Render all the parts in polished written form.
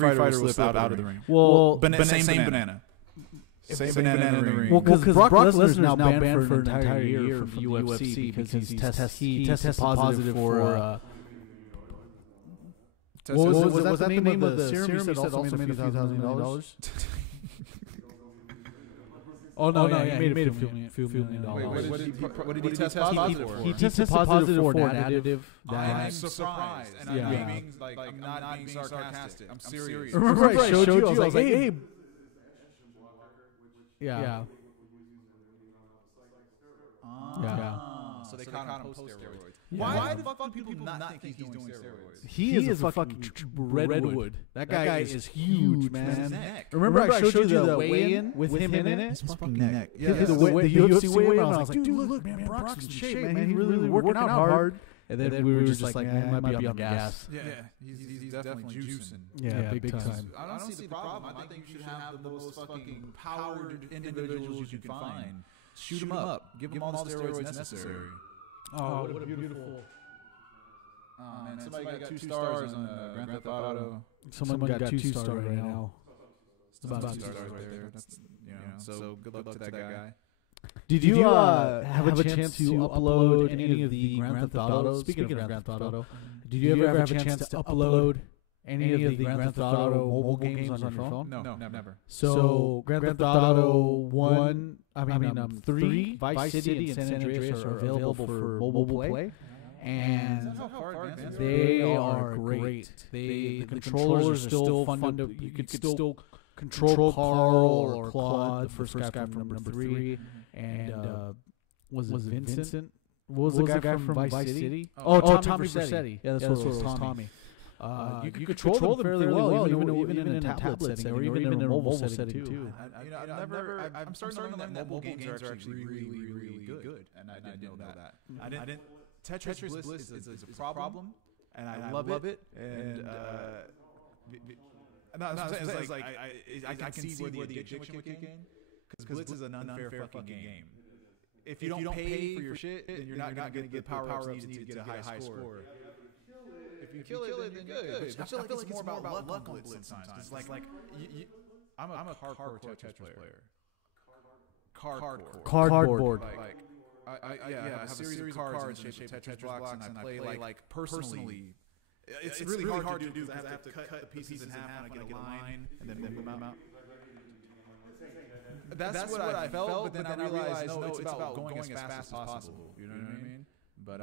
fighter will slip out of the ring. Well, same banana. Same banana in the ring. Well, because Brock Lesnar is now banned for an entire year from the UFC because he tested positive for. Was that the name of the serum? He said also made a few $1,000. Oh no! He made a few $1 million. Wait, what did he test positive for? He tested positive for an additive. I'm surprised, and I'm not being sarcastic. I'm serious. Remember I showed you? I was like, hey. Yeah. So they caught him post-steroids. Why the fuck do people not think he's doing steroids? He is a fucking redwood. That guy is huge, man. Remember I showed you the weigh-in with him in it? His fucking neck. Yeah, the UFC weigh-in. I was like, dude, look, man, Brock's in shape, man. He's really working out hard. And then we were just like, man, he might be on the gas. Yeah, he's definitely juicing. Yeah, big time. I don't see the problem. I think you should have the most fucking powered individuals you can find. Shoot them up. Give them all the steroids necessary. Oh, what a beautiful. Oh, man, somebody got 2 stars on Grand Theft Auto. Someone got 2 stars right now. It's about 2 stars right there. That's, so good luck to that guy. Did you have a chance to upload any of the Grand Theft Auto? Speaking of Grand Theft Auto, did you ever have a chance to upload any of the Grand Theft Auto mobile games on your phone? No, never. So Grand Theft Auto 3, Vice City, and San Andreas are available for mobile play. And they are great. The controllers are still fun to. You could still control Carl or Claude, the first guy from number 3, and was it Vincent? What was the guy from Vice City? Oh, Tommy Vercetti. Yeah, that's what it was. Tommy. You can control them fairly well, even in a tablet setting, or even in a mobile setting too. I'm starting to learn that mobile games are actually really good, and I didn't know that. I didn't. Tetris Bliss is a problem, and I love it. And I can see where the addiction would kick in, because Blitz is an unfair fucking game. If you don't pay for your shit, then you're not going to get the power-ups needed to get a high score. If you kill it, then good. I feel like it's more about luck on Blitz sometimes. I'm a hardcore Tetris player. Cardboard. I have a series of cards in the shape of Tetris blocks, and I play personally. It's really hard to do because I have to cut the pieces in half, and I get a line, and then move them out. That's what I felt, but then I realized, no, it's about going as fast as possible. You know what I mean? But,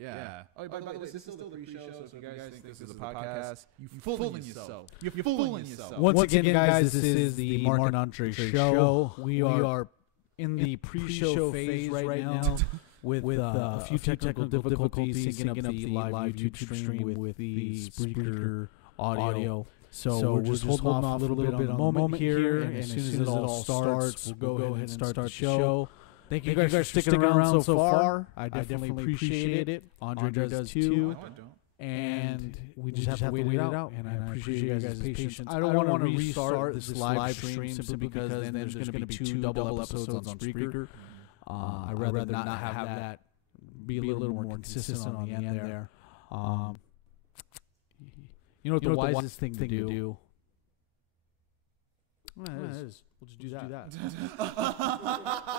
yeah. Oh, by the way, this is still the pre-show, so if you guys think this is a podcast, you're fooling yourself. You're fooling yourself. Once again, guys, this is the Mark and Andre Show. We are in the pre-show phase right now with a few technical difficulties syncing up the live YouTube stream with the Spreaker audio. So we're just holding off a little bit on the moment here, and as soon as it all starts, we'll go ahead and start the show. Thank you guys for sticking around so far. I definitely appreciate it. Andre does too. And we just have to wait it out. And I appreciate you guys' patience. I don't want to restart this live stream simply because then there's going to be 2 double episodes on Spreaker. I'd rather not have that. Be a little more consistent on the end there. You know what the wisest thing to do? Well, it is. We'll just do that.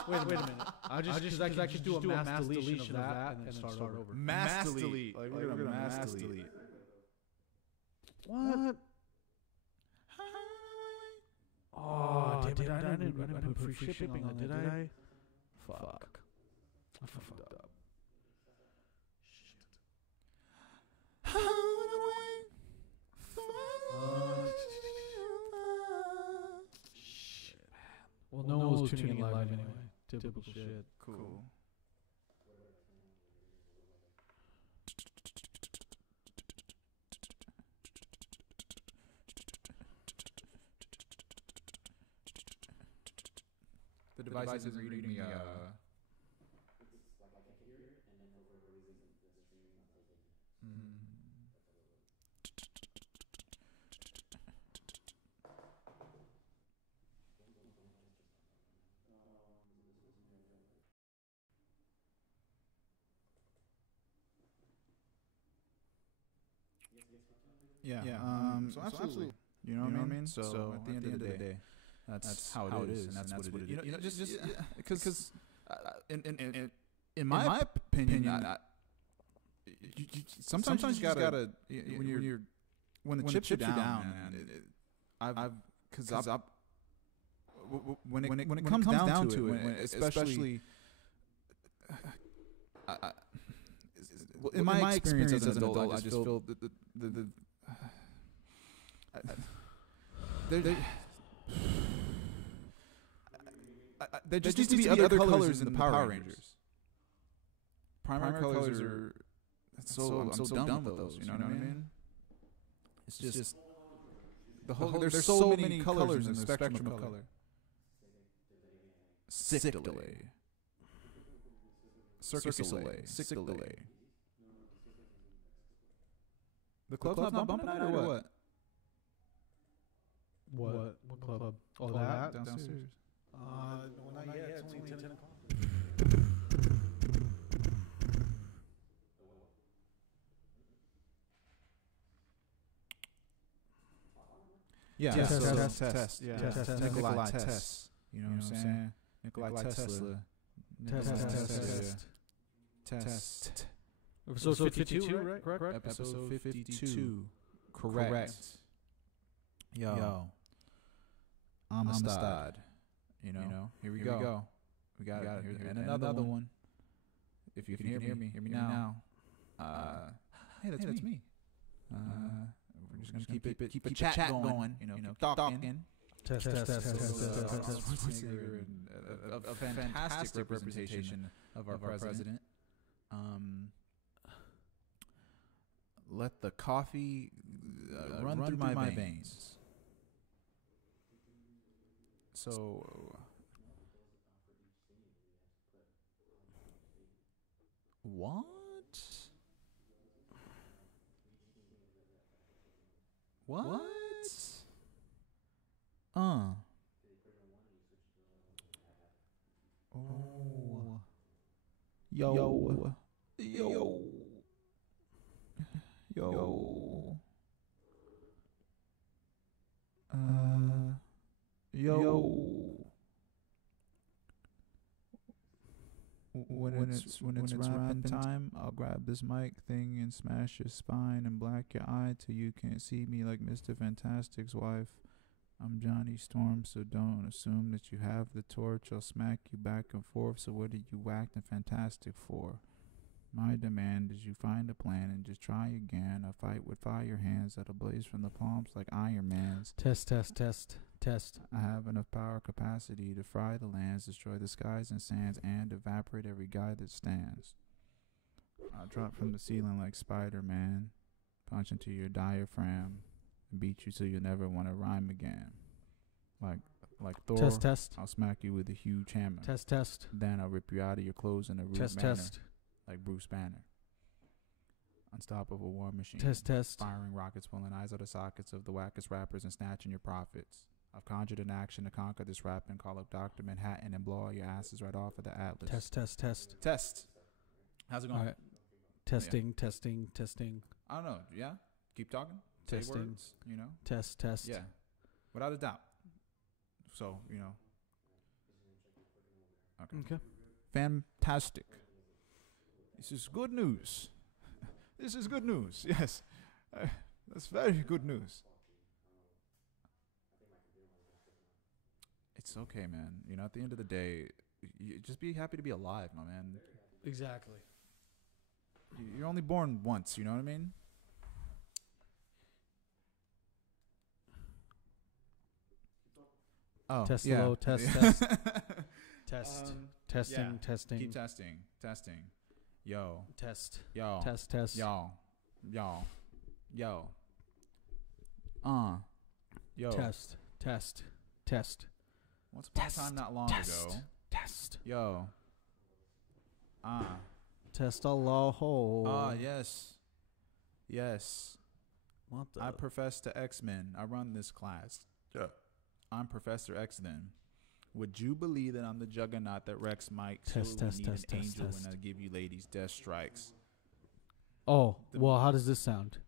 Wait a minute. I just do a mass deletion of that and then start over. Mass delete. We're gonna mass delete. What? Oh, damn it! I didn't put free shipping on that, did I? Fuck. I fucked up. Shit. Well, no one was tuning in live anyway. Typical shit. Cool. The device isn't reading me. Yeah. So absolutely. You know what I mean? So at the end of the day, that's how it is, and that's what it is. You know, just because in my opinion, sometimes you just gotta when the chips are down, man. When it comes down to it, especially in my experience as an adult, I just feel there just needs to be other colors in the Power Rangers. Primary colors are I'm so done with those. You know what I mean? It's just the whole. There's so many colors in the spectrum of color. Sick delay. Circus delay. Sick delay. The club's not bumping tonight or what? What club? Oh, that downstairs. No, not yet. It's only 10 o'clock. Yeah, test. Yeah, test. Nikolai test. You know what I'm saying? Nikolai Tesla. Test. Episode 52, right? Correct? Episode 52. Correct. Yo. Amistad. You know, here we go. We got it. And another one. If you can hear me now. Hey, that's me. We're just gonna keep a chat going. You know, talking. Test. A fantastic representation of our president. Let the coffee run through my veins. So, what? What? Oh. Yo. When it's rapping time, I'll grab this mic thing and smash your spine and black your eye till you can't see me like Mr. Fantastic's wife. I'm Johnny Storm, so don't assume that you have the torch. I'll smack you back and forth, so what are you acting fantastic for? My demand is you find a plan and just try again. A fight with fire hands that'll blaze from the palms like Iron Man's. Test. I have enough power capacity to fry the lands, destroy the skies and sands, and evaporate every guy that stands. I'll drop from the ceiling like Spider-Man, punch into your diaphragm, and beat you so you'll never want to rhyme again. Like Thor. Test. I'll smack you with a huge hammer. Test. Then I'll rip you out of your clothes in a rude manner. Like Bruce Banner. Unstoppable war machine. Test. Firing rockets, pulling eyes out of sockets of the wackest rappers and snatching your profits. I've conjured an action to conquer this rap and call up Dr. Manhattan and blow all your asses right off of the Atlas. Test. How's it going? All right. Testing. I don't know. Yeah? Keep talking. Testing. Say words, you know? Test. Yeah. Without a doubt. So, Okay. Fantastic. This is good news. Yes. That's very good news. It's okay, man. At the end of the day, you just be happy to be alive, my man. Exactly. You're only born once, you know what I mean? Oh, test. Testing. Keep testing. Yo. Test. Yo. Test. Yo. Yo. Test. Once upon a time not long ago. Test. Yo. Test Allah. Yes. What the? I profess to X-Men. I run this class. Yeah. I'm Professor X then. Would you believe that I'm the juggernaut that Rex might Test. an angel when I give you ladies death strikes? Oh, well, how does this sound?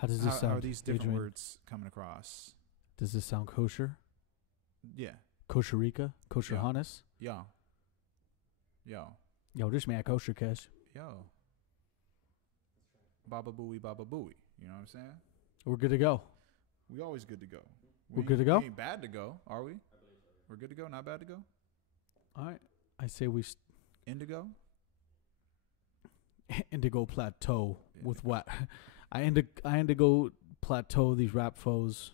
How does this sound? How are these different Adrian? words coming across? Does this sound kosher? Yeah. Kosher Rica? Kosher Yeah. Hannes? Yo. Yo, this man kosher, Kesh. Yo. Baba Booey, Baba Booey. You know what I'm saying? We're good to go. We always good to go. We're good to go? We ain't bad to go, are we? We're good to go, not bad to go? All right. I say we Indigo? indigo plateau with what? I indigo plateau these rap foes,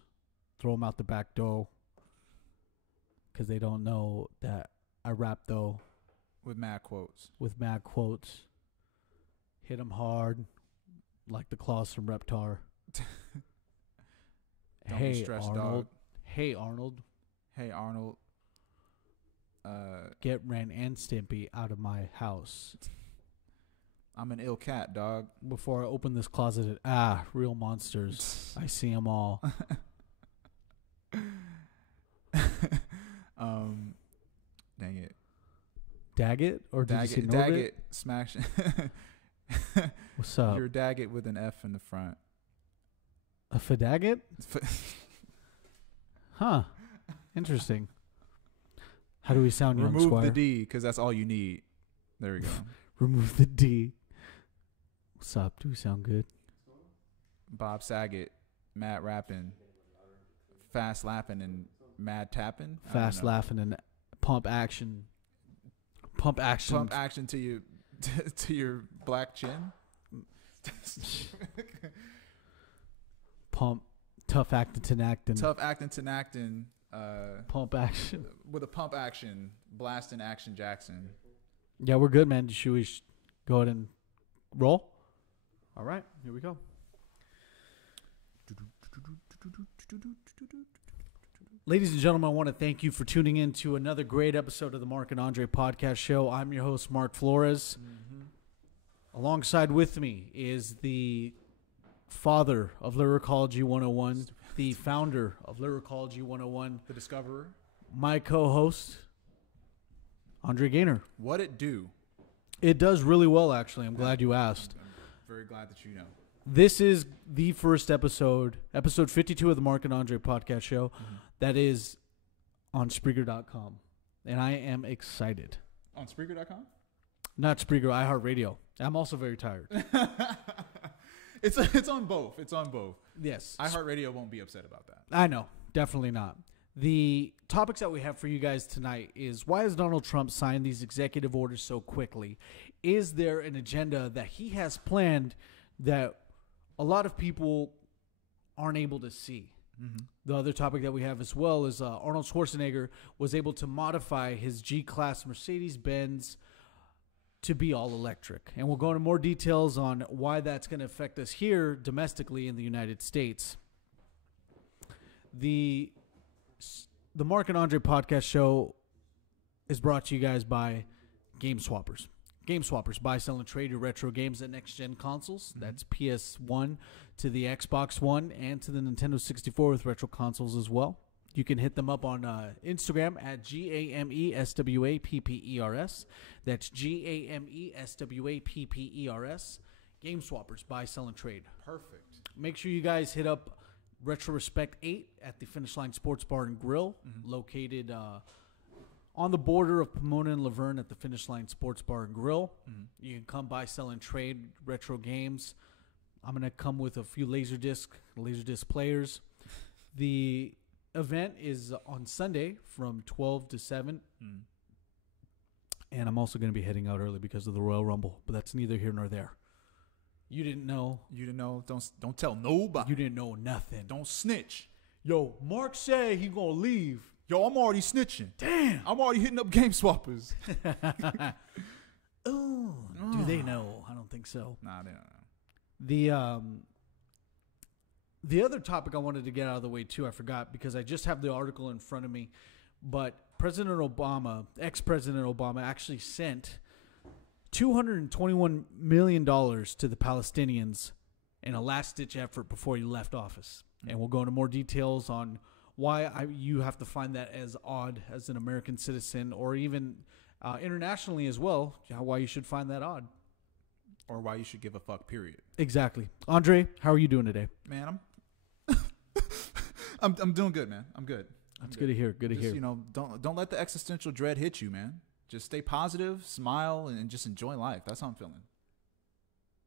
throw them out the back door because they don't know that I rap though With mad quotes. with mad quotes. Hit them hard like the claws from Reptar. Don't be Hey stressed, Arnold. dog. Hey Arnold. Hey, Arnold. Get Ren and Stimpy out of my house. I'm an ill cat, dog. Before I open this closet, real monsters. I see them all. Dang it. Daggett? Or did you say Norbit? Daggett. Smash. What's up? You're Daggett with an F in the front. A Fedaggett? Huh. Interesting. How do we sound, young Remove squire? the D, because that's all you need. There we go. Remove the D. What's up? Do we sound good? Bob Saget, Matt rapping, fast lapping, and mad tapping. I don't Fast know. laughing and pump action. Pump action. Pump action to you, to your black chin. Pump. Tough acting to acting. Tough acting to acting. Pump action. With a pump action, blasting Action Jackson. Yeah, we're good, man. Should we go ahead and roll? All right. Here we go. Ladies and gentlemen, I want to thank you for tuning in to another great episode of the Mark and Andre podcast show. I'm your host, Mark Flores. Alongside with me is the father of Lyricology 101, the founder of Lyricology 101, The Discoverer. my co-host, Andre Gaynor. What it do? It does really well, actually. I'm glad you asked. I'm very glad that you know. This is the first episode 52 of the Mark and Andre podcast show that is on Spreaker.com. And I am excited. On Spreaker.com? Not Spreaker, iHeartRadio. I'm also very tired. It's on both. It's on both. Yes. iHeartRadio won't be upset about that. I know. Definitely not. The topics that we have for you guys tonight is, why has Donald Trump signed these executive orders so quickly? Is there an agenda that he has planned that a lot of people aren't able to see? The other topic that we have as well is Arnold Schwarzenegger was able to modify his G-Class Mercedes-Benz to be all electric. And we'll go into more details on why that's going to affect us here domestically in the United States. The Mark and Andre podcast show is brought to you guys by Game Swappers. Game Swappers, buy, sell, and trade your retro games and next-gen consoles. That's PS1 to the Xbox One and to the Nintendo 64 with retro consoles as well. You can hit them up on Instagram at GAMESWAPPERS. That's GAMESWAPPERS. Game Swappers, buy, sell, and trade. Perfect. Make sure you guys hit up Retro Respect 8 at the Finish Line Sports Bar and Grill, located on the border of Pomona and Laverne at the Finish Line Sports Bar and Grill. You can come by, sell, and trade retro games. I'm going to come with a few Laserdisc players. The event is on Sunday from 12 to 7. And I'm also going to be heading out early because of the Royal Rumble, but that's neither here nor there. You didn't know. You didn't know. Don't tell nobody. You didn't know nothing. Don't snitch. Yo, Mark said he going to leave. Yo, I'm already snitching. Damn. I'm already hitting up Game Swappers. Ooh, do they know? I don't think so. Nah, they don't know. The other topic I wanted to get out of the way too, I forgot because I just have the article in front of me, but ex-President Obama actually sent $221 million to the Palestinians in a last-ditch effort before he left office. And we'll go into more details on why you have to find that as odd as an American citizen, or even internationally as well, why you should find that odd. or why you should give a fuck, period. Exactly. Andre, how are you doing today? Man, I'm doing good, man. I'm good. That's good to hear. Good to hear. You know, don't let the existential dread hit you, man. Just stay positive, smile, and just enjoy life. That's how I'm feeling.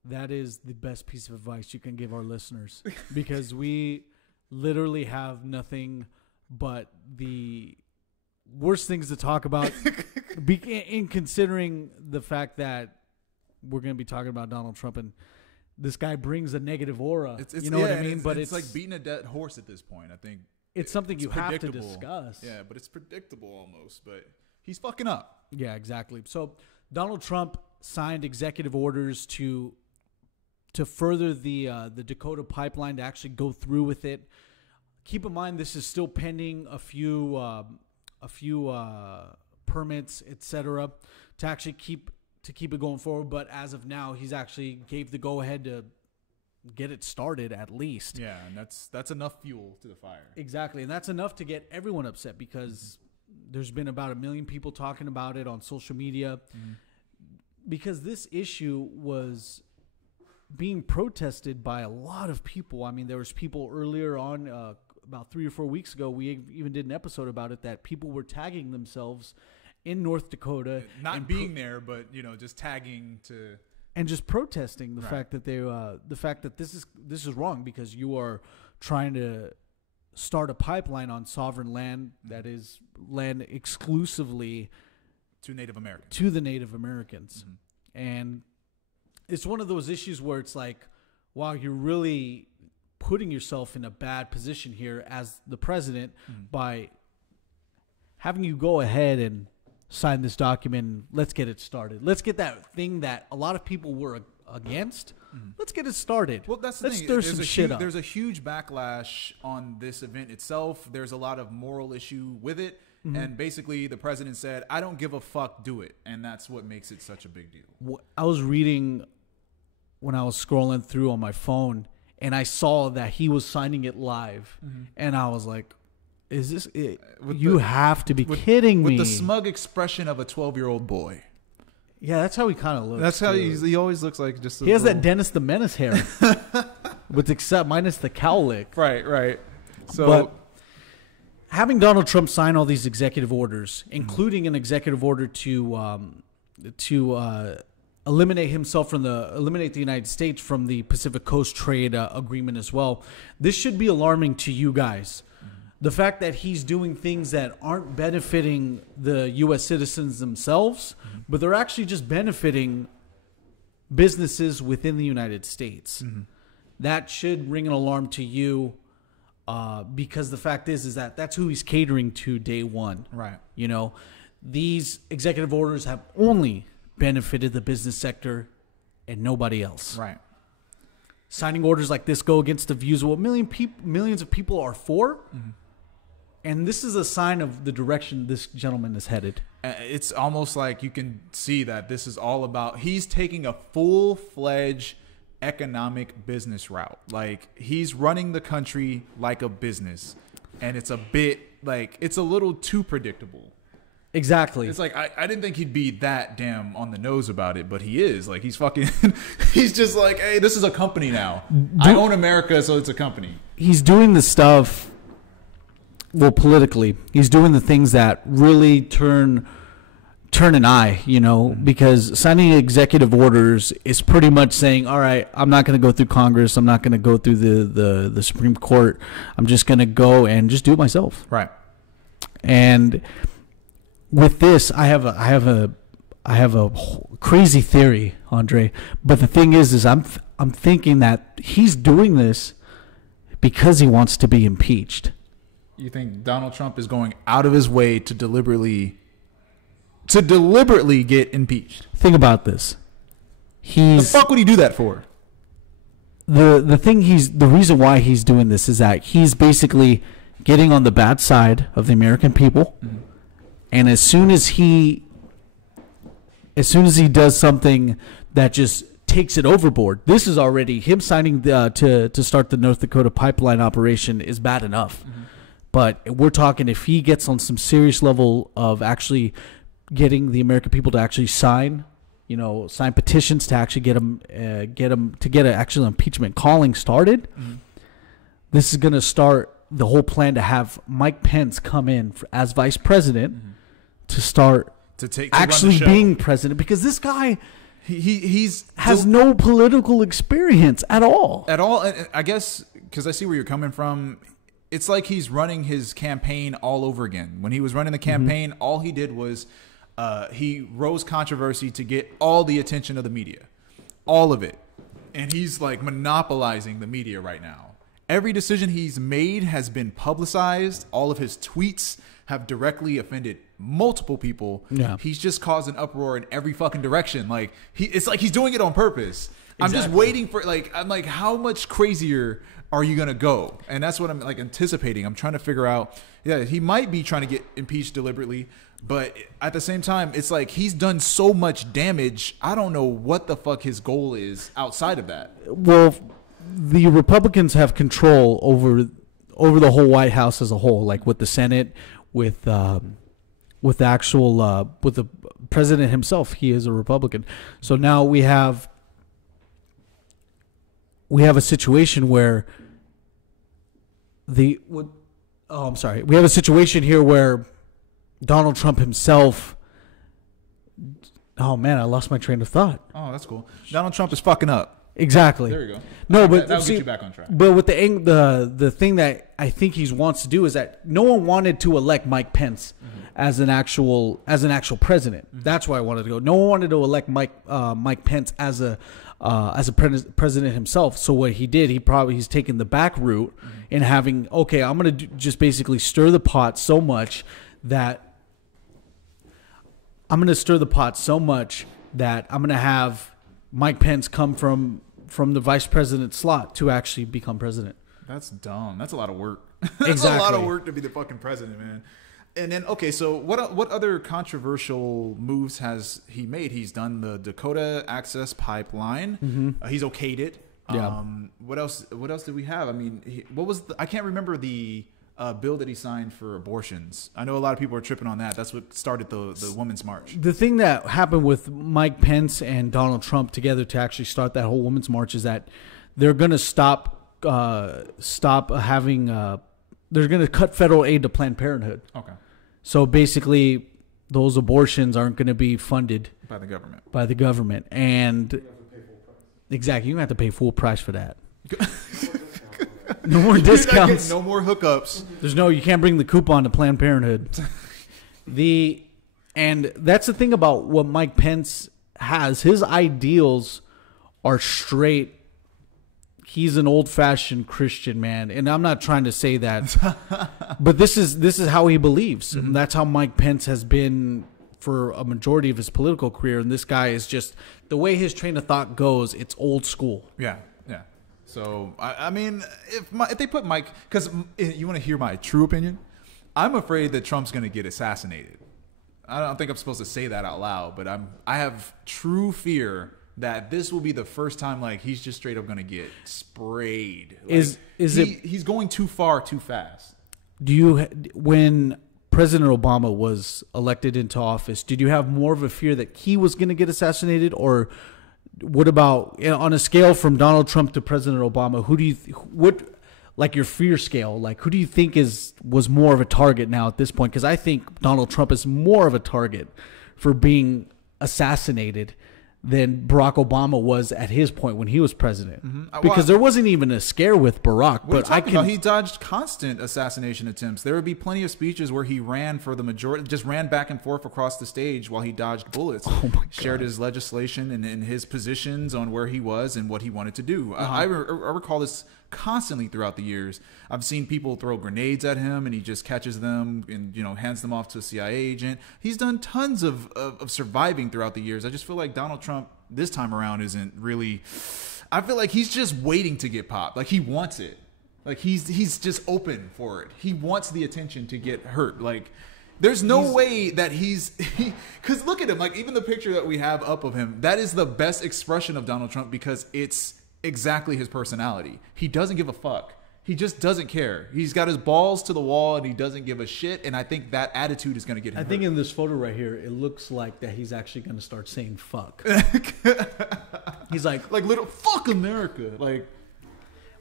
That is the best piece of advice you can give our listeners, because we literally have nothing but the worst things to talk about in considering the fact that we're going to be talking about Donald Trump, and this guy brings a negative aura. You know what I mean? But it's like beating a dead horse at this point. I think it's something you have to discuss. Yeah, but it's predictable almost. But he's fucking up. Yeah, exactly. So Donald Trump signed executive orders to further the Dakota pipeline, to actually go through with it. Keep in mind, this is still pending a few permits, etc., to actually keep it going forward. But as of now, he's actually gave the go ahead to get it started at least. Yeah, and that's enough fuel to the fire. Exactly, and that's enough to get everyone upset, because there's been about 1 million people talking about it on social media, because this issue was being protested by a lot of people. I mean, there was people earlier on, about 3 or 4 weeks ago, we even did an episode about it, that people were tagging themselves in North Dakota, not being there, but just tagging to, and just protesting the fact that this is wrong, because you are trying to start a pipeline on sovereign land that is land exclusively to Native Americans, to the Native Americans. And it's one of those issues where it's like, wow, you're really putting yourself in a bad position here as the president by having you go ahead and sign this document. And let's get it started. Let's get that thing that a lot of people were against. Let's get it started. Well, that's the let's thing. stir some shit up. There's a huge backlash on this event itself. There's a lot of moral issue with it. And basically, the president said, "I don't give a fuck, do it." And that's what makes it such a big deal. I was reading when I was scrolling through on my phone, and I saw that he was signing it live. And I was like, is this it? You have to be kidding me. With the smug expression of a 12-year-old boy. Yeah, that's how he kind of looks. That's how he always looks like. Just he has that Dennis the Menace hair, minus the cowlick. Right. So, but having Donald Trump sign all these executive orders, including an executive order to eliminate the United States from the Pacific Coast Trade Agreement as well, this should be alarming to you guys. The fact that he's doing things that aren't benefiting the U.S. citizens themselves, but they're actually just benefiting businesses within the United States. That should ring an alarm to you, because the fact is that that's who he's catering to day one. Right. These executive orders have only benefited the business sector and nobody else. Right. Signing orders like this go against the views of what millions of people are for. And this is a sign of the direction this gentleman is headed. It's almost like you can see that this is all about, he's taking a full-fledged economic business route. Like, he's running the country like a business. And it's it's a little too predictable. Exactly. It's like, I didn't think he'd be that damn on the nose about it, but he is. Like, he's fucking, he's just like, hey, this is a company now. I own America, so it's a company. He's doing the stuff, politically, he's doing the things that really turn an eye, because signing executive orders is pretty much saying, all right, I'm not going to go through Congress. I'm not going to go through the Supreme Court. I'm just going to go and just do it myself. Right. And with this, I have a crazy theory, Andre. But the thing is I'm thinking that he's doing this because he wants to be impeached. You think Donald Trump is going out of his way to deliberately get impeached? Think about this. The fuck would he do that for? The reason why he's doing this is that he's basically getting on the bad side of the American people. And as soon as he does something that just takes it overboard, this is already him signing to start the North Dakota pipeline operation is bad enough. But we're talking, if he gets on some serious level of actually getting the American people to actually sign sign petitions to actually get him to get an actual impeachment calling started. Mm-hmm. This is going to start the whole plan to have Mike Pence come in as vice president to start actually being president, because this guy he has no political experience at all. And I guess because I see where you're coming from. It's like he's running his campaign all over again. When he was running the campaign, all he did was he rose controversy to get all the attention of the media, all of it. And he's like monopolizing the media right now. Every decision he's made has been publicized. All of his tweets have directly offended multiple people. Yeah. He's just caused an uproar in every fucking direction. Like it's like he's doing it on purpose. Exactly. I'm just waiting for I'm like, how much crazier are you gonna go? And that's what I'm like anticipating. I'm trying to figure out. Yeah, he might be trying to get impeached deliberately, but at the same time, it's like he's done so much damage. I don't know what the fuck his goal is outside of that. Well, the Republicans have control over the whole White House as a whole, like with the Senate, with the president himself. He is a Republican. So now we have a situation where we have a situation here where Donald Trump himself. Oh man, I lost my train of thought. Oh, that's cool. Donald Trump is fucking up. Exactly. There you go. No, but that'll get you back on track. But with the thing that I think he wants to do is that no one wanted to elect Mike Pence as an actual president. That's why I wanted to go. No one wanted to elect Mike Pence as a president himself. So what he did, he's taken the back route in having, okay, I'm going to just basically stir the pot so much that I'm going to have Mike Pence come from the vice president slot to actually become president. That's dumb. That's a lot of work. That's exactly. A lot of work to be the fucking president, man. And then, okay, so what other controversial moves has he made? He's done the Dakota Access Pipeline. He's okayed it. Yeah. What else did we have? I mean, I can't remember the bill that he signed for abortions. I know a lot of people are tripping on that. That's what started the Women's March. The thing that happened with Mike Pence and Donald Trump together to actually start that whole Women's March is that they're going to stop having. They're going to cut federal aid to Planned Parenthood. Okay. So basically, those abortions aren't going to be funded by the government. And exactly, you have to pay full price for that. No more discounts. No more hookups. You can't bring the coupon to Planned Parenthood. And that's the thing about what Mike Pence has. His ideals are straight. He's an old-fashioned Christian man, and I'm not trying to say that, but this is how he believes, and that's how Mike Pence has been for a majority of his political career. And this guy is just the way his train of thought goes. It's old school. Yeah. So I mean, if they put Mike, because you want to hear my true opinion, I'm afraid that Trump's going to get assassinated. I don't think I'm supposed to say that out loud, but I have true fear that this will be the first time he's just straight up going to get sprayed. He's going too far too fast. When President Obama was elected into office, did you have more of a fear that he was going to get assassinated, or what about on a scale from Donald Trump to President Obama? Who do you your fear scale? Who do you think was more of a target now at this point? Because I think Donald Trump is more of a target for being assassinated than Barack Obama was at his point when he was president. Because there wasn't even a scare with Barack. He dodged constant assassination attempts. There would be plenty of speeches where he ran for the majority, just ran back and forth across the stage while he dodged bullets. Oh my God. Shared his legislation and his positions on where he was and what he wanted to do. I recall this constantly throughout the years. I've seen people throw grenades at him and he just catches them and hands them off to a CIA agent. He's done tons of surviving throughout the years. I just feel like Donald Trump this time around isn't really. I feel like he's just waiting to get popped. He wants it. He's just open for it. He wants the attention to get hurt. There's no way that because look at him. Even the picture that we have up of him, that is the best expression of Donald Trump because it's exactly his personality. He doesn't give a fuck. He just doesn't care. He's got his balls to the wall and he doesn't give a shit. And I think that attitude is going to get him. I think in this photo right here, it looks like that he's actually going to start saying fuck. He's like little fuck America. Like,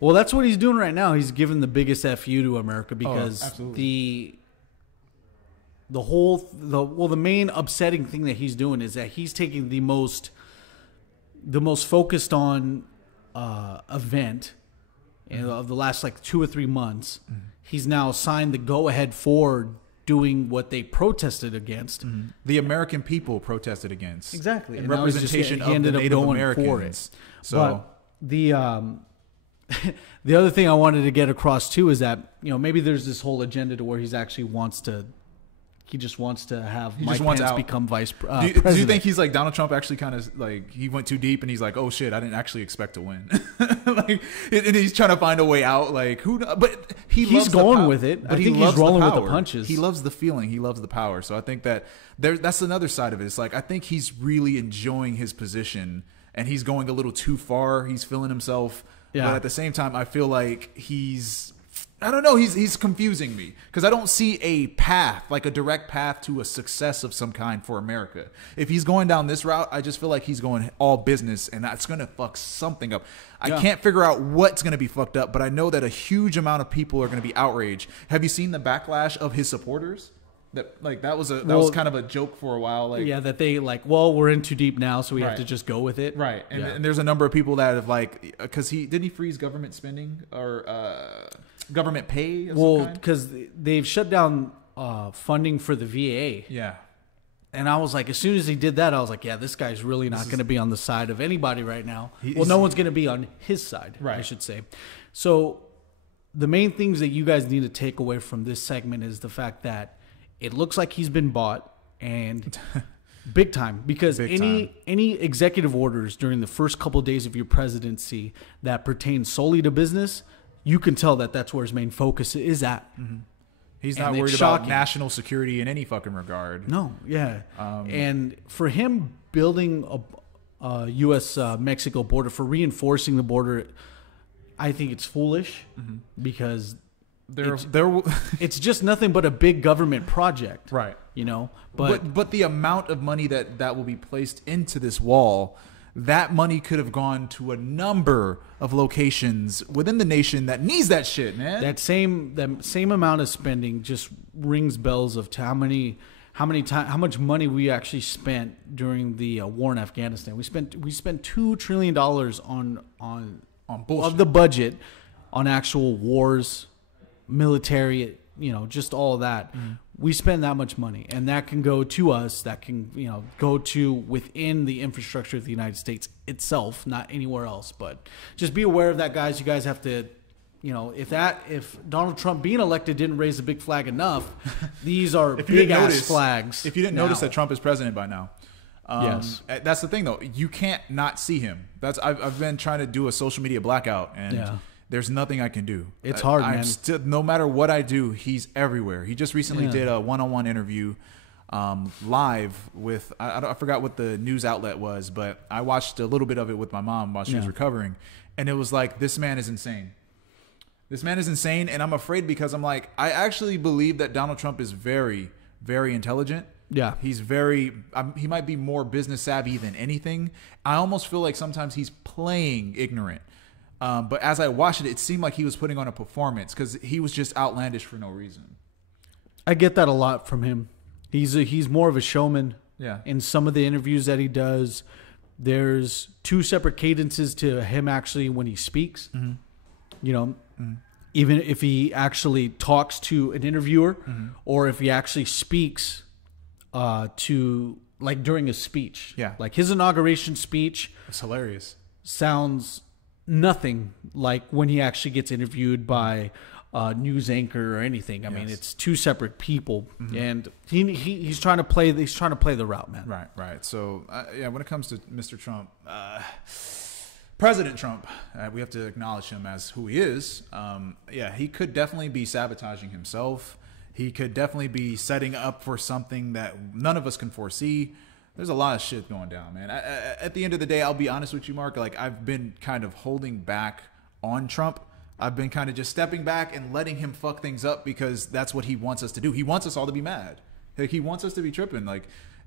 well, that's what he's doing right now. He's giving the biggest FU to America because the main upsetting thing that he's doing is that he's taking the most focused on event of the last like 2 or 3 months. Mm-hmm. He's now signed the go-ahead for doing what they protested against. Mm-hmm. The American people protested against. Exactly. And representation of the Native Americans. So but the the other thing I wanted to get across too is that, you know, maybe there's this whole agenda to where he just wants to have Mike Pence become vice president. Do you think he's like Donald Trump actually kind of like he went too deep and he's like, oh shit, I didn't actually expect to win. Like, and he's trying to find a way out. Like who? But he's going with it. But I think he's rolling with the punches. He loves the feeling. He loves the power. So I think that that's another side of it. It's like I think he's really enjoying his position and he's going a little too far. He's feeling himself. Yeah. But at the same time, I feel like I don't know. He's confusing me because I don't see a path, like a direct path to a success of some kind for America. If he's going down this route, I just feel like he's going all business and that's going to fuck something up. I can't figure out what's going to be fucked up, but I know that a huge amount of people are going to be outraged. Have you seen the backlash of his supporters? That was kind of a joke for a while. Like, yeah, that they like, well, we're in too deep now, so we have to just go with it. Right. And there's a number of people that have like, because didn't he freeze government spending or government pay? Well, because they've shut down funding for the VA. Yeah. And I was like, as soon as he did that, I was like, yeah, this guy's really not going to be on the side of anybody right now. No one's going to be on his side, right. I should say. So the main things that you guys need to take away from this segment is the fact that it looks like he's been bought and big time because any executive orders during the first couple of days of your presidency that pertain solely to business, you can tell that that's where his main focus is at. Mm-hmm. He's not worried about national security in any fucking regard. No, yeah. And for him building a U.S.-Mexico border, for reinforcing the border, I think it's foolish because it's just nothing but a big government project. Right. You know? But the amount of money that will be placed into this wall, that money could have gone to a number of locations within the nation that needs that shit, man. That same amount of spending just rings bells of how much money we actually spent during the war in Afghanistan. We spent $2 trillion on bullshit of the budget on actual wars, military, you know, just all of that. We spend that much money, and that can go to us. That can, you know, go to within the infrastructure of the United States itself, not anywhere else. But just be aware of that, guys. You guys have to, you know, if Donald Trump being elected didn't raise a big flag enough, these are big ass flags. If you didn't notice that Trump is president by now. Yes, that's the thing though. You can't not see him. I've been trying to do a social media blackout, and there's nothing I can do. It's hard, man. No matter what I do, he's everywhere. He just recently did a one-on-one interview live with I forgot what the news outlet was, but I watched a little bit of it with my mom while she was recovering, and it was like, this man is insane. This man is insane, and I'm afraid because I'm like, I actually believe that Donald Trump is very, very intelligent. Yeah. He's he might be more business savvy than anything. I almost feel like sometimes he's playing ignorant. But as I watched it seemed like he was putting on a performance because he was just outlandish for no reason. I get that a lot from him. He's more of a showman. Yeah. In some of the interviews that he does, there's 2 separate cadences to him actually when he speaks. Mm-hmm. You know, even if he actually talks to an interviewer or if he actually speaks to, like, during a speech. Yeah. Like his inauguration speech. It's hilarious. Sounds nothing like when he actually gets interviewed by a news anchor or anything. I mean, it's 2 separate people, and he's trying to play the route, man. Right. So when it comes to Mr. Trump, President Trump, we have to acknowledge him as who he is. He could definitely be sabotaging himself. He could definitely be setting up for something that none of us can foresee. There's a lot of shit going down, man. At the end of the day, I'll be honest with you, Mark. Like, I've been kind of holding back on Trump I've been kind of just stepping back and letting him fuck things up because that's what he wants us to do. He wants us all to be mad. Like, he wants us to be tripping. Like,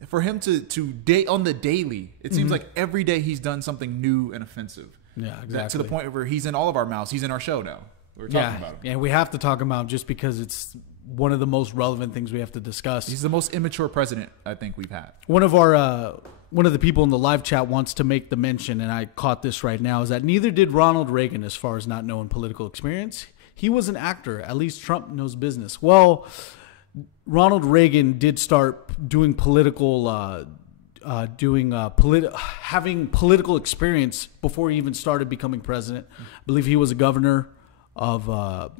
for him to date on the daily, it seems like every day he's done something new and offensive. Yeah, exactly. To the point where he's in all of our mouths. He's in our show now. We're talking about him. Yeah, we have to talk about him just because it's one of the most relevant things we have to discuss. He's the most immature president I think we've had. One of the people in the live chat wants to make the mention, and I caught this right now, is that neither did Ronald Reagan as far as not knowing political experience. He was an actor. At least Trump knows business. Well, Ronald Reagan did start doing having political experience before he even started becoming president. I believe he was a governor of a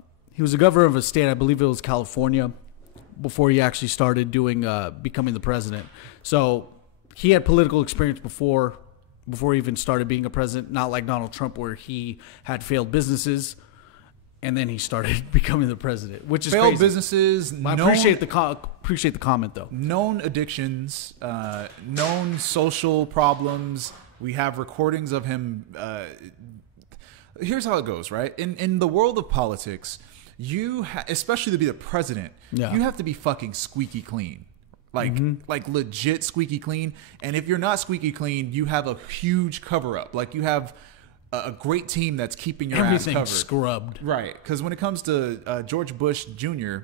state. I believe it was California before he actually started becoming the president. So he had political experience before he even started being a president. Not like Donald Trump, where he had failed businesses and then he started becoming the president, which is failed crazy. Businesses. I appreciate the comment though. Known addictions, known social problems. We have recordings of him. Here's how it goes, right? In the world of politics, especially to be the president, you have to be fucking squeaky clean. Like legit squeaky clean. And if you're not squeaky clean, you have a huge cover up. Like, you have a great team that's keeping your ass covered. Scrubbed. Right. Because when it comes to George Bush Jr.,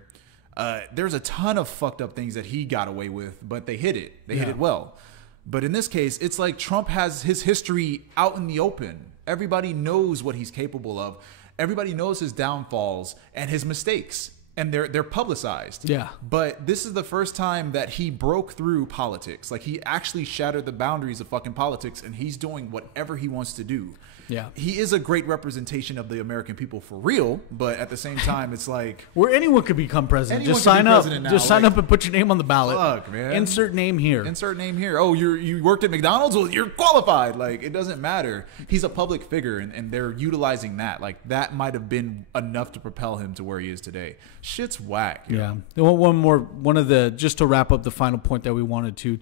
there's a ton of fucked up things that he got away with, but they hid it. They hid it well. But in this case, it's like Trump has his history out in the open. Everybody knows what he's capable of. Everybody knows his downfalls and his mistakes. And they're publicized. Yeah. But this is the first time that he broke through politics. Like, he actually shattered the boundaries of fucking politics, and he's doing whatever he wants to do. Yeah. He is a great representation of the American people for real, but at the same time, it's like, where anyone could become president. Just sign up. Just sign up and put your name on the ballot. Fuck, man. Insert name here. Insert name here. Oh, you worked at McDonald's? Well, you're qualified. Like, it doesn't matter. He's a public figure, and they're utilizing that. Like, that might have been enough to propel him to where he is today. Shit's whack. Yeah. Just to wrap up the final point that we wanted to.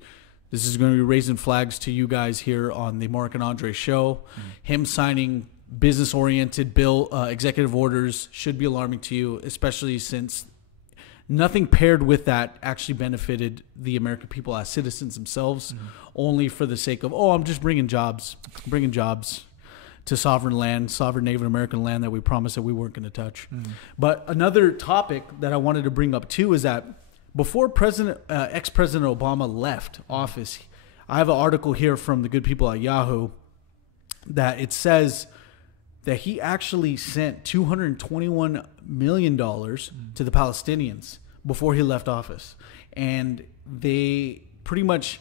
This is going to be raising flags to you guys here on the Mark and Andre show. Him signing business-oriented executive orders should be alarming to you, especially since nothing paired with that actually benefited the American people as citizens themselves, only for the sake of, I'm just bringing jobs to sovereign Native American land that we promised that we weren't going to touch. But another topic that I wanted to bring up too is that before ex-President Obama left office, I have an article here from the good people at Yahoo that it says that he actually sent $221 million to the Palestinians before he left office. And they pretty much,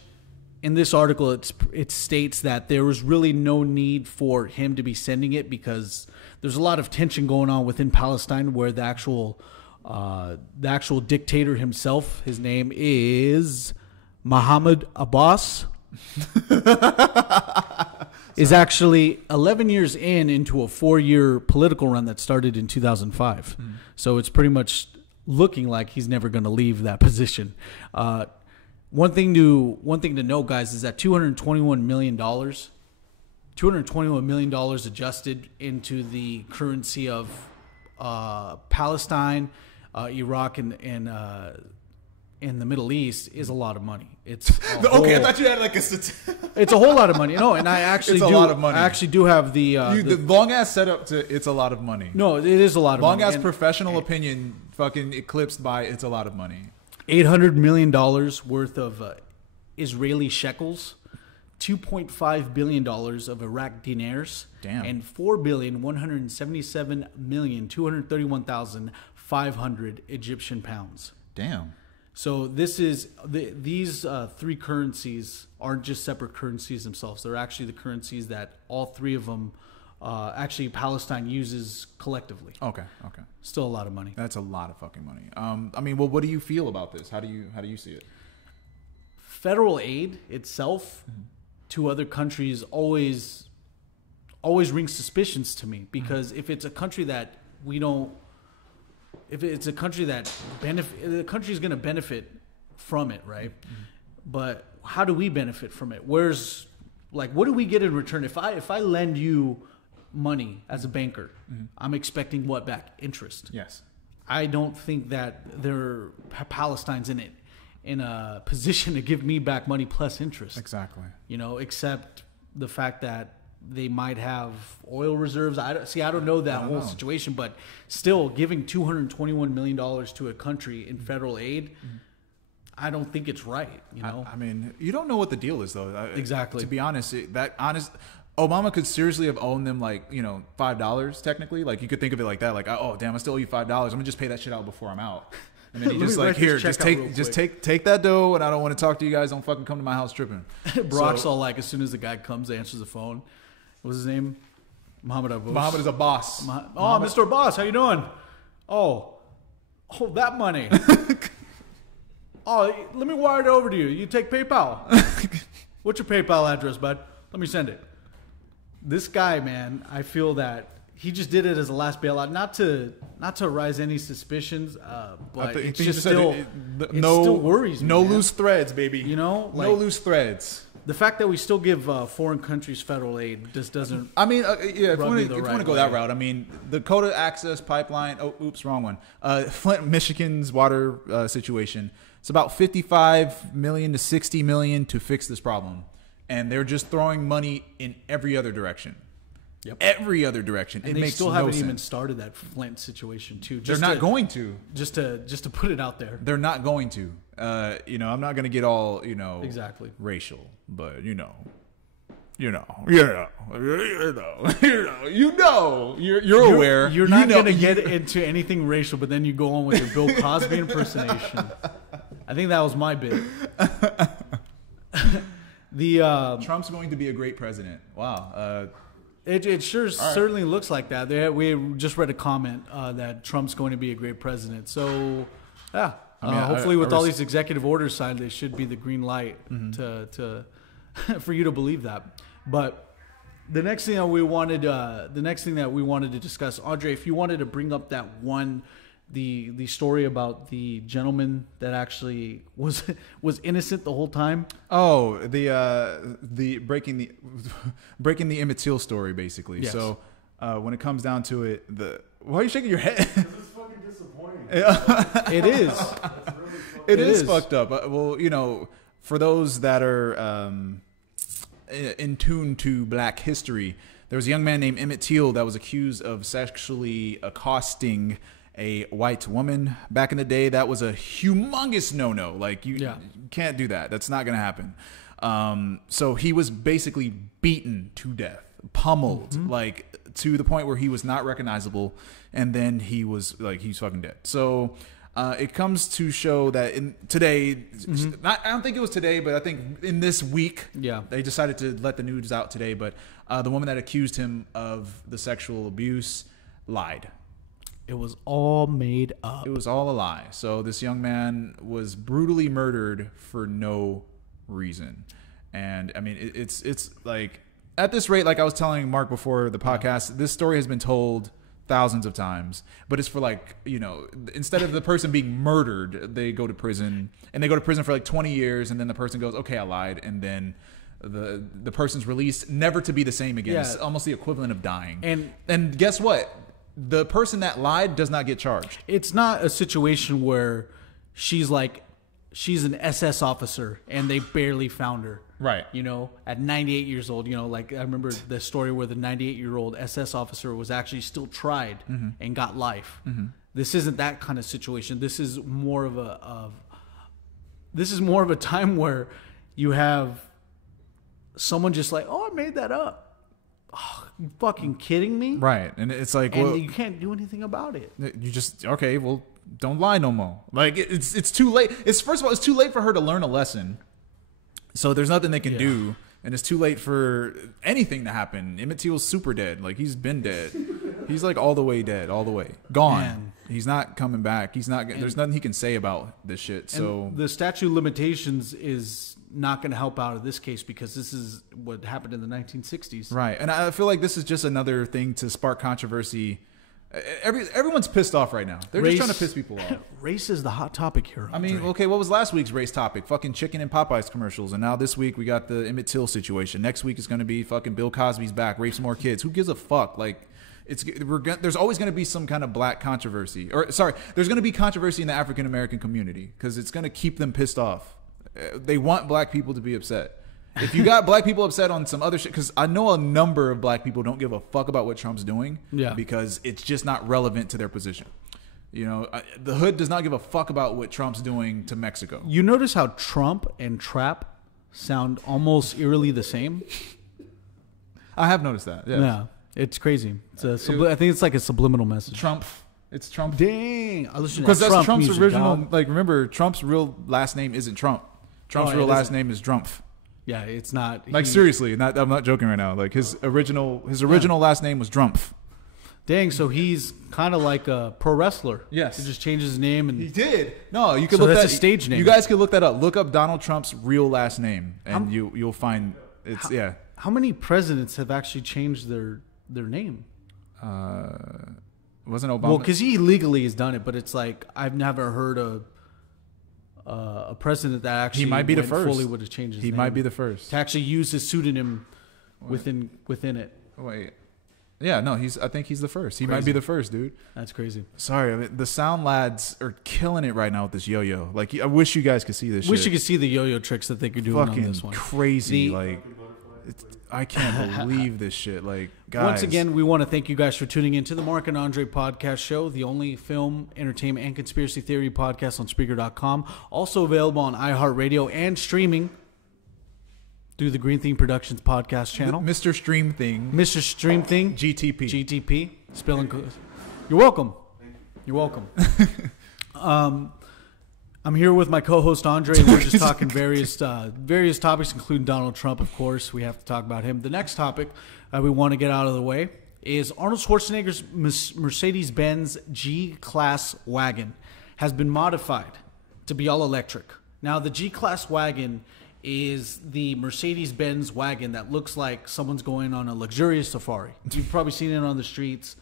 in this article, it states that there was really no need for him to be sending it because there's a lot of tension going on within Palestine where the actual dictator himself, his name is Mahmoud Abbas, is actually 11 years into a 4-year political run that started in 2005. So it's pretty much looking like he's never going to leave that position. One thing to know, guys, is that $221 million adjusted into the currency of Palestine, Iraq, and in the Middle East is a lot of money. It's I thought you had like a. It's a whole lot of money. No, and I actually a lot of money. I actually do have the long ass setup to. It's a lot of money. No, it is a lot of money. Long ass professional opinion, fucking eclipsed by it's a lot of money. $800 million worth of Israeli shekels, $2.5 billion of Iraq dinars, and 4,177,231,500 Egyptian pounds. Damn. So this is these three currencies aren't just separate currencies themselves. They're actually the currencies that all three of them actually Palestine uses collectively. Okay. Still a lot of money. That's a lot of fucking money. I mean, well, what do you feel about this? How do you see it? Federal aid itself to other countries always rings suspicions to me, because if it's a country that we don't, if it's a country that the country is going to benefit from it, right? But how do we benefit from it? What do we get in return? If I lend you money as a banker, I'm expecting what back? Interest. Yes. I don't think that Palestine's in a position to give me back money plus interest. Exactly. Except the fact that they might have oil reserves. I don't know that whole situation, but still giving $221 million to a country in federal aid, I don't think it's right. I mean, you don't know what the deal is, though. Exactly. To be honest, Obama could seriously have owned them like, $5 technically. Like you could think of it like that. Like, oh damn, I still owe you $5. I'm gonna just pay that shit out before I'm out. And then he just like, here, just take that dough, and I don't want to talk to you guys. Don't fucking come to my house tripping. Brock's all like, as soon as the guy comes, answers the phone. What's his name? Muhammad Abbas. Muhammad is a boss. Mr. Boss, how you doing? Oh, that money. Oh, let me wire it over to you. You take PayPal. What's your PayPal address, bud? Let me send it. This guy, man, I feel that he just did it as a last bailout, not to arise any suspicions, but it just still worries me. No loose threads, baby. No loose threads. The fact that we still give foreign countries federal aid just doesn't. I mean, if you want to go that route, I mean, the Dakota Access Pipeline. Oh, oops, wrong one. Flint, Michigan's water situation. It's about $55 million to $60 million to fix this problem. And they're just throwing money in every other direction. Yep. Every other direction. And they still haven't even started that Flint situation too. They're not going to. Just to put it out there. They're not going to. I'm not going to get all, exactly racial, but you're aware. You're not going to get into anything racial, but then you go on with your Bill Cosby impersonation. I think that was my bit. Trump's going to be a great president. Wow. It certainly looks like that. We just read a comment that Trump's going to be a great president. So, yeah. Hopefully, with all these executive orders signed, they should be the green light to for you to believe that. But the next thing that we wanted to discuss, Andre, if you wanted to bring up that one, the story about the gentleman that actually was innocent the whole time. Oh, the breaking the Emmett Till story, basically. Yes. So when it comes down to it, why are you shaking your head? It's fucking disappointing. It is. It is fucked up. Well, for those that are in tune to Black history, there was a young man named Emmett Till that was accused of sexually accosting a white woman back in the day. That was a humongous no-no. Like you can't do that. That's not going to happen. So he was basically beaten to death, pummeled, like to the point where he was not recognizable. And then he's fucking dead. So it comes to show that today, I don't think it was today, but I think in this week, they decided to let the news out today. But the woman that accused him of the sexual abuse lied. It was all made up. It was all a lie. So this young man was brutally murdered for no reason. And I mean, it's like at this rate, like I was telling Mark before the podcast, this story has been told thousands of times, but it's for like, instead of the person being murdered, they go to prison, and they go to prison for like 20 years. And then the person goes, okay, I lied. And then the person's released, never to be the same again. Yeah. It's almost the equivalent of dying. And guess what? The person that lied does not get charged. It's not a situation where she's an SS officer and they barely found her. Right. At 98 years old, like I remember the story where the 98-year-old SS officer was actually still tried and got life. This isn't that kind of situation. This is more of a time where you have someone just like, oh, I made that up. Oh, you fucking kidding me? Right. And it's like, and you can't do anything about it. You just, okay, well, don't lie no more. Like it's too late. First of all, it's too late for her to learn a lesson. So there's nothing they can do, and it's too late for anything to happen. Emmett Till's super dead. Like he's been dead. He's like all the way dead, all the way gone. Man. He's not coming back. There's nothing he can say about this shit. So the statute of limitations is not going to help out in this case because this is what happened in the 1960s. Right. And I feel like this is just another thing to spark controversy Everyone's pissed off right now. They're just trying to piss people off. Race is the hot topic here. I mean, okay, what was last week's race topic? Fucking chicken and Popeyes commercials. And now this week we got the Emmett Till situation. Next week is going to be fucking Bill Cosby's back, rapes more kids. Who gives a fuck? Like, there's always going to be some kind of black controversy. There's going to be controversy in the African American community because it's going to keep them pissed off. They want black people to be upset. If you got black people upset on some other shit, because I know a number of black people don't give a fuck about what Trump's doing because it's just not relevant to their position. You know, the hood does not give a fuck about what Trump's doing to Mexico. You notice how Trump and trap sound almost eerily the same? I have noticed that. Yes. Yeah, it's crazy. I think it's like a subliminal message. Trump. It's Trump. Dang. Because that's Trump's original. Dog. Like, remember, Trump's real last name isn't Trump. Trump's real last name is Drumpf. Yeah, it's not. Like, seriously, I'm not joking right now. Like, his original last name was Drumpf. Dang, so he's kind of like a pro wrestler. Yes. He just changed his name. And he did. No, you can look that's a stage name. You guys can look that up. Look up Donald Trump's real last name, and you'll find it's, How many presidents have actually changed their name? Wasn't Obama? Well, because he legally has done it, but it's like I've never heard a president that actually he might be the first. Fully would have changed his name. He might be the first to actually use his pseudonym within it. Wait, yeah, no, I think he's the first. He might be the first, dude. That's crazy. Sorry, I mean, the sound lads are killing it right now with this yo-yo. Like, I wish you guys could see this. Wish you could see the yo-yo tricks that they could do on this one. Crazy, I can't believe this shit. Like, guys. Once again, we want to thank you guys for tuning in to the Mark and Andre podcast show, the only film, entertainment, and conspiracy theory podcast on Spreaker.com. Also available on iHeartRadio and streaming through the Green Thing Productions podcast channel. Mr.StreamThing. Mr.StreamThing. GTP. Spelling. You're welcome. You're welcome. I'm here with my co-host Andre. We're just talking various topics, including Donald Trump, of course. We have to talk about him. The next topic we want to get out of the way is Arnold Schwarzenegger's Mercedes-Benz G-Class wagon has been modified to be all electric. Now, the G-Class wagon is the Mercedes-Benz wagon that looks like someone's going on a luxurious safari. You've probably seen it on the streets.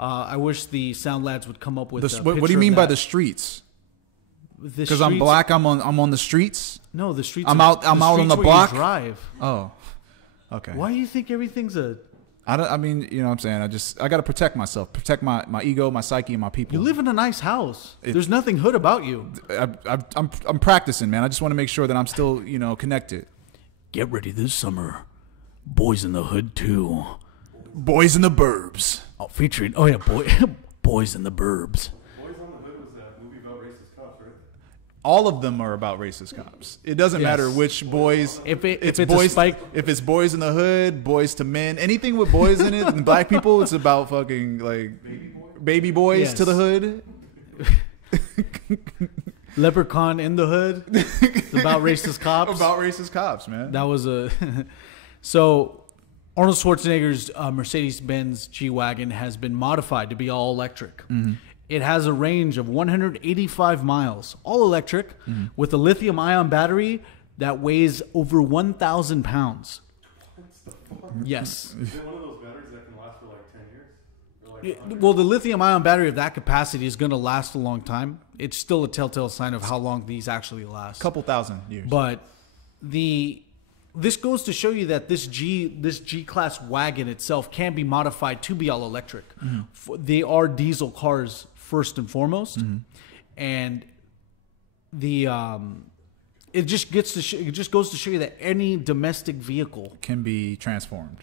I wish the sound lads would come up with a what do you mean by the streets? Because I'm black, I'm on the streets. No, the streets. I'm out on the block. Drive. Oh, okay. Why do you think everything's a? I mean, you know what I'm saying. I got to protect myself, protect my ego, my psyche, and my people. You live in a nice house. There's nothing hood about you. I'm practicing, man. I just want to make sure that I'm still, connected. Get ready this summer, Boys in the Hood 2. Boys in the Burbs. Oh, featuring Boys in the Burbs. All of them are about racist cops. It doesn't matter which boys. If it's Boys in the Hood, Boys to Men, anything with boys in it and black people, it's about fucking like baby boys to the hood. Leprechaun in the Hood. It's about racist cops. About racist cops, man. That was so. Arnold Schwarzenegger's Mercedes-Benz G-Wagon has been modified to be all electric. Mm-hmm. It has a range of 185 miles, all electric, with a lithium-ion battery that weighs over 1,000 pounds. Yes. Is it one of those batteries that can last for like 10 years? Well, the lithium-ion battery of that capacity is going to last a long time. It's still a telltale sign of how long these actually last. Couple thousand years. But this goes to show you that this G-Class wagon itself can be modified to be all electric. Mm-hmm. They are diesel cars first and foremost, and it just goes to show you that any domestic vehicle can be transformed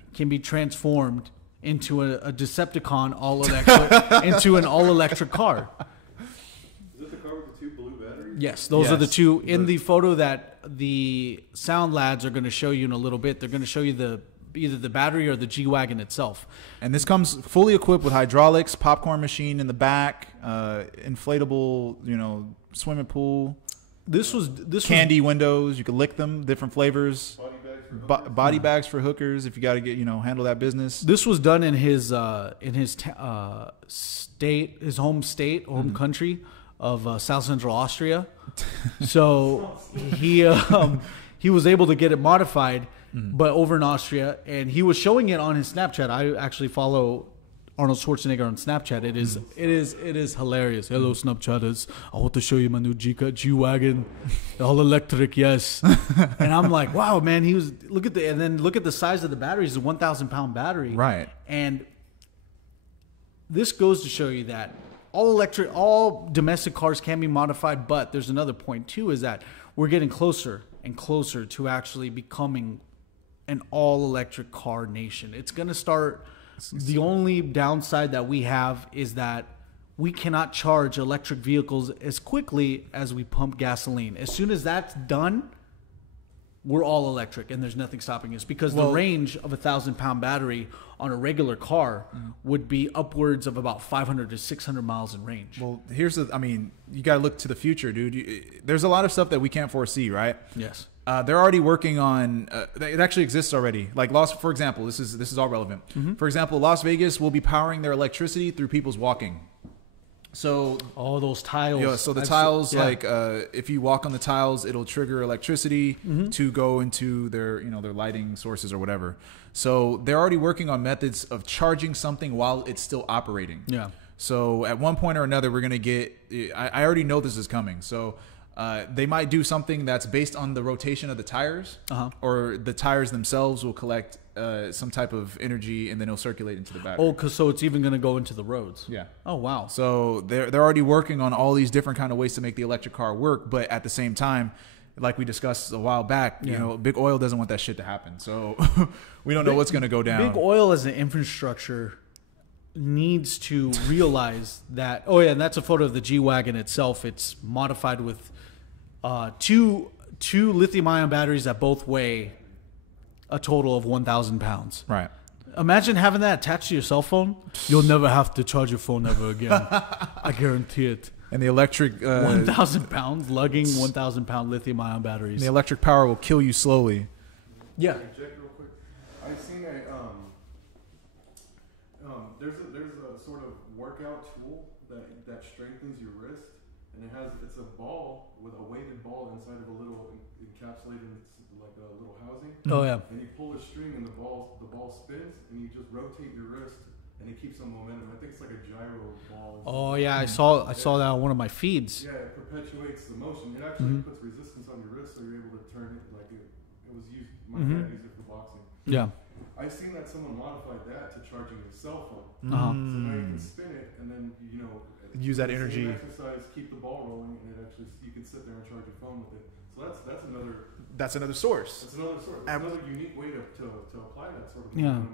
into a Decepticon all electric into an all electric car. Is it the car with the two blue batteries? Yes, those are the two in the photo that the sound lads are going to show you in a little bit. They're going to show you either the battery or the G-Wagon itself. And this comes fully equipped with hydraulics, popcorn machine in the back, inflatable, swimming pool. This candy windows. You can lick them, different flavors. Body bags for hookers if you got to get handle that business. This was done in his home country of South Central Austria. So he was able to get it modified, but over in Austria, and he was showing it on his Snapchat. I actually follow Arnold Schwarzenegger on Snapchat. It is hilarious. Hello, Snapchatters. I want to show you my new G-Wagon. All electric, yes. And I'm like, wow, man, look at the size of the battery. It's a 1,000-pound battery. Right. And this goes to show you that all domestic cars can be modified, but there's another point too, is that we're getting closer and closer to actually becoming an all-electric car nation. It's going to start. The only downside that we have is that we cannot charge electric vehicles as quickly as we pump gasoline. As soon as that's done, we're all electric, and there's nothing stopping us, because the range of a 1,000-pound battery on a regular car would be upwards of about 500 to 600 miles in range. Well, you got to look to the future, dude. There's a lot of stuff that we can't foresee, right? Yes. They're already working on. It actually exists already. Like for example, this is all relevant. For example, Las Vegas will be powering their electricity through people's walking. So all those tiles. So the tiles, if you walk on the tiles, it'll trigger electricity to go into their lighting sources or whatever. So they're already working on methods of charging something while it's still operating. Yeah. So at one point or another, we're gonna get. I already know this is coming. So. They might do something that's based on the rotation of the tires, or the tires themselves will collect some type of energy and then it'll circulate into the battery. Oh, so it's even going to go into the roads. Yeah. Oh, wow. So they're already working on all these different kind of ways to make the electric car work, but at the same time, like we discussed a while back, Big Oil doesn't want that shit to happen. So we don't know what's going to go down. Big Oil as an infrastructure needs to realize that. Oh yeah, and that's a photo of the G-Wagon itself. It's modified with two lithium-ion batteries that both weigh a total of 1,000 pounds. Right. Imagine having that attached to your cell phone. You'll never have to charge your phone ever again. I guarantee it. And the electric 1,000 pounds lugging 1,000-pound lithium-ion batteries. The electric power will kill you slowly. Yeah. Inject real quick. I've seen there's a sort of workout tool that strengthens your wrist, and it's a ball with a weighted ball inside of a little encapsulated, like a little housing. Oh yeah. And you pull the string and the ball spins, and you just rotate your wrist, and it keeps some momentum. I think it's like a gyro ball. Oh yeah, I saw that on one of my feeds. Yeah, it perpetuates the motion. It actually puts resistance on your wrist, so you're able to turn it like it was used. My dad used it for boxing. Yeah. I've seen that someone modified that to charging your cell phone. Uh-huh. So now you can spin it and then use that energy. Exercise, keep the ball rolling, and you can sit there and charge your phone with it. So that's another. That's another source. That's another source. That's another unique way to apply that sort of into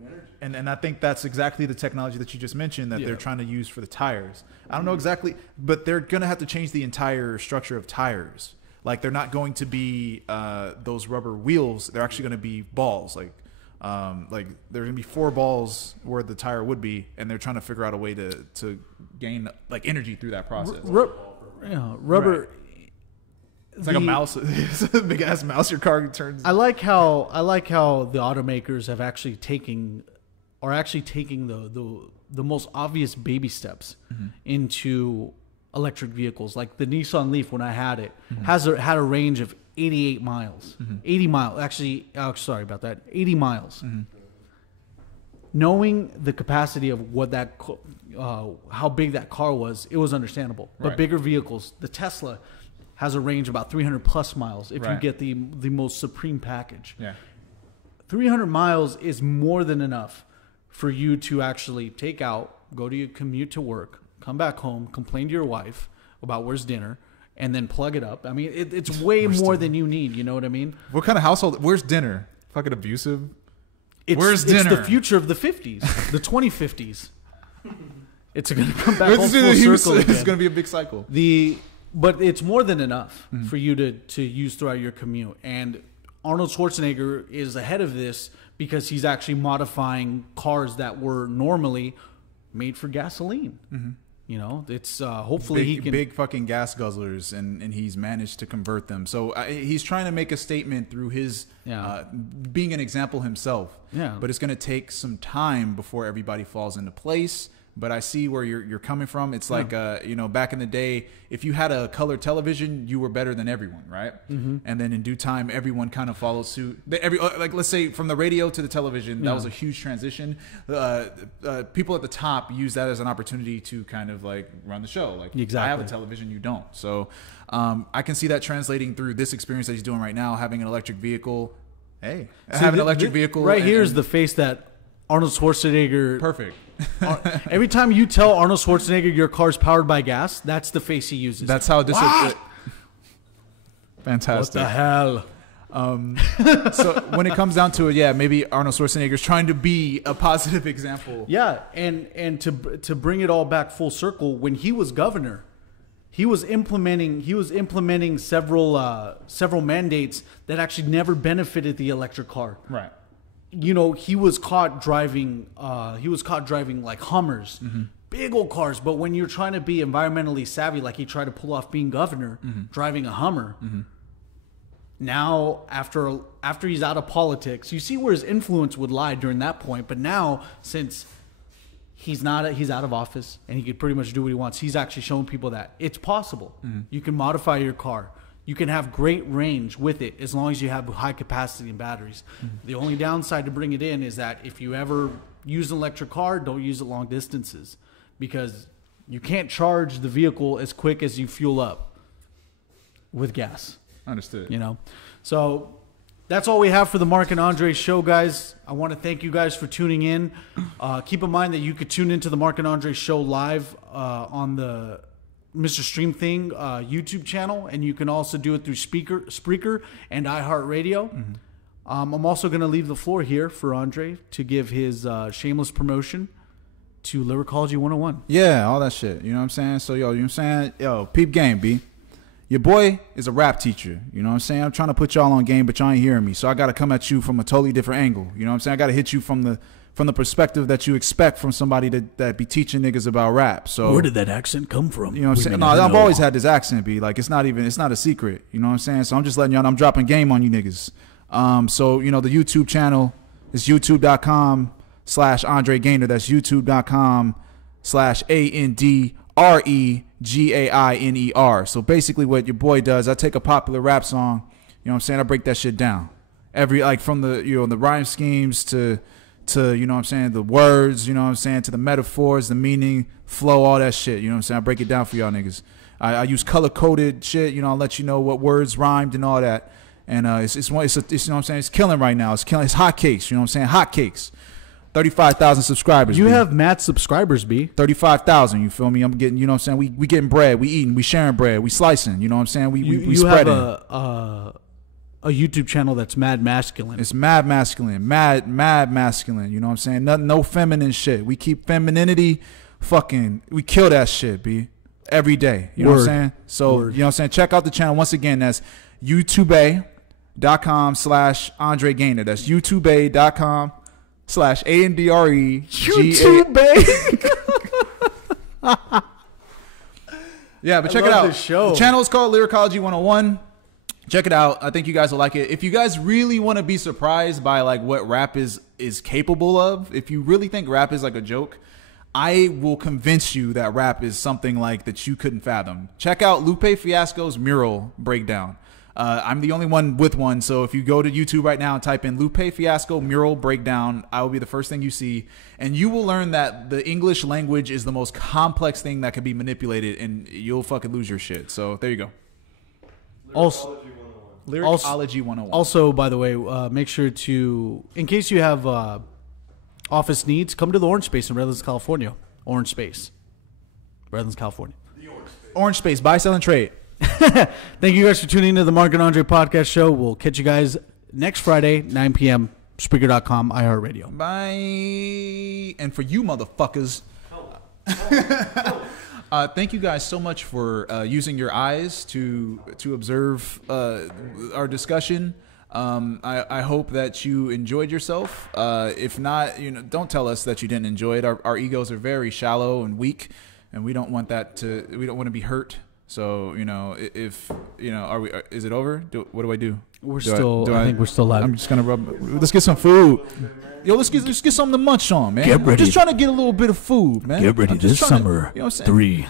energy. And I think that's exactly the technology that you just mentioned that they're trying to use for the tires. I don't know exactly, but they're going to have to change the entire structure of tires. Like they're not going to be those rubber wheels. They're actually going to be balls. Like there's going to be 4 balls where the tire would be, and they're trying to figure out a way to gain like energy through that process. Rubber. Right. It's like a mouse. It's a big ass mouse. Your car turns. I like how the automakers have actually taking the most obvious baby steps into electric vehicles. Like the Nissan Leaf, when I had it, had a range of 88 miles. 80 miles. Actually, sorry about that. 80 miles. Knowing the capacity of what that, how big that car was, it was understandable. But bigger vehicles, the Tesla has a range of about 300 plus miles if you get the most supreme package. Yeah. 300 miles is more than enough for you to actually take out, go to your commute to work, come back home, complain to your wife about where's dinner, and then plug it up. I mean, it's way more than you need. You know what I mean? What kind of household? Where's dinner? Fucking abusive. Where's dinner? It's the future of the 50s, the 2050s. It's going to come back full circle again. It's going to be a big cycle. But it's more than enough for you to use throughout your commute. And Arnold Schwarzenegger is ahead of this because he's actually modifying cars that were normally made for gasoline. You know, it's hopefully he can big fucking gas guzzlers, and he's managed to convert them. So he's trying to make a statement through his being an example himself. Yeah. But it's going to take some time before everybody falls into place. but I see where you're coming from. It's like, you know, back in the day, if you had a color television, you were better than everyone, right? Mm-hmm. And then in due time, everyone kind of followed suit. Like, let's say from the radio to the television, that was a huge transition. People at the top use that as an opportunity to kind of like run the show. Like, I have a television, you don't. So I can see that translating through this experience that he's doing right now, having an electric vehicle. Hey, having an electric vehicle. Right here is the face that Arnold Schwarzenegger. Perfect. Every time you tell Arnold Schwarzenegger your car's powered by gas, that's the face he uses. That's how this is. Fantastic. What the hell? So when it comes down to it, yeah, maybe Arnold Schwarzenegger is trying to be a positive example. Yeah, and to bring it all back full circle, when he was governor, he was implementing several mandates that actually never benefited the electric car. Right. You know, he was caught driving like Hummers, big old cars. But when you're trying to be environmentally savvy, like he tried to pull off being governor, driving a Hummer. Now, after he's out of politics, you see where his influence would lie during that point. But now, since he's out of office and he could pretty much do what he wants, he's actually showing people that it's possible. You can modify your car. You can have great range with it as long as you have high capacity and batteries. The only downside to bring it in is that if you ever use an electric car, don't use it long distances, because you can't charge the vehicle as quick as you fuel up with gas. Understood. You know, so that's all we have for the Mark and Andre show, guys. I want to thank you guys for tuning in. Keep in mind that you could tune into the Mark and Andre show live on the Mr.StreamThing YouTube channel, and you can also do it through Spreaker and iHeartRadio. I'm also going to leave the floor here for Andre to give his shameless promotion to Lyricology 101. Yeah, all that shit. You know what I'm saying? So, you know what I'm saying? Peep game, B. Your boy is a rap teacher. You know what I'm saying? I'm trying to put y'all on game, but y'all ain't hearing me. So I got to come at you from a totally different angle. You know what I'm saying? I got to hit you from the perspective that you expect from somebody that be teaching niggas about rap. So where did that accent come from? You know what I'm saying? No, I've always had this accent, be like, it's not a secret. You know what I'm saying? So I'm just letting y'all know I'm dropping game on you niggas. So, you know, the YouTube channel is youtube.com/Andre Gainer. That's youtube.com/ANDREGAINER. So basically what your boy does, I take a popular rap song, you know what I'm saying? I break that shit down. From the, you know, the rhyme schemes to, you know what I'm saying, the words, you know what I'm saying, to the metaphors, the meaning, flow, all that shit. You know what I'm saying? I break it down for y'all niggas. I use color-coded shit. You know, I'll let you know what words rhymed and all that. And it's you know what I'm saying? It's killing right now. It's killing. It's hotcakes. You know what I'm saying? Hotcakes. 35,000 subscribers. You have mad subscribers, B. 35,000. You feel me? I'm getting. You know what I'm saying? We getting bread. We eating. We sharing bread. We slicing. You know what I'm saying? We spreading. You have a YouTube channel that's mad masculine. It's mad masculine. Mad masculine. You know what I'm saying? No feminine shit. We keep femininity fucking. We kill that shit, B. Every day. You know what I'm saying? So, you know what I'm saying? Check out the channel. Once again, that's youtube.com/Andre Gainer. That's youtube.com/ANDREGAINER. Yeah, but check it out. The channel is called Lyricology 101. Check it out. I think you guys will like it. If you guys really want to be surprised by like what rap is capable of, if you really think rap is like a joke, I will convince you that rap is something like that you couldn't fathom. Check out Lupe Fiasco's mural breakdown. I'm the only one with one, so if you go to YouTube right now and type in Lupe Fiasco mural breakdown, I will be the first thing you see, and you will learn that the English language is the most complex thing that can be manipulated, and you'll fucking lose your shit. So there you go. Also, Lyricology 101. Also, by the way, make sure to, in case you have office needs, come to the Orange Space in Redlands, California. Orange Space, Redlands, California. The Orange Space. Orange Space. Buy, sell, and trade. Thank you guys for tuning into the Mark and Andre podcast show. We'll catch you guys next Friday, 9 p.m. Spreaker.com, iHeartRadio. Bye. And for you motherfuckers, thank you guys so much for using your eyes to observe our discussion. I hope that you enjoyed yourself. If not, you know, don't tell us that you didn't enjoy it. Our egos are very shallow and weak, and we don't want that we don't want to be hurt. So, you know, if, you know, is it over? What do I do? I think we're still live. I'm just going to let's get some food. Yo, let's get something to munch on, man. Get ready. I'm just trying to get a little bit of food, man. Get ready this summer. You know what I'm saying? 3,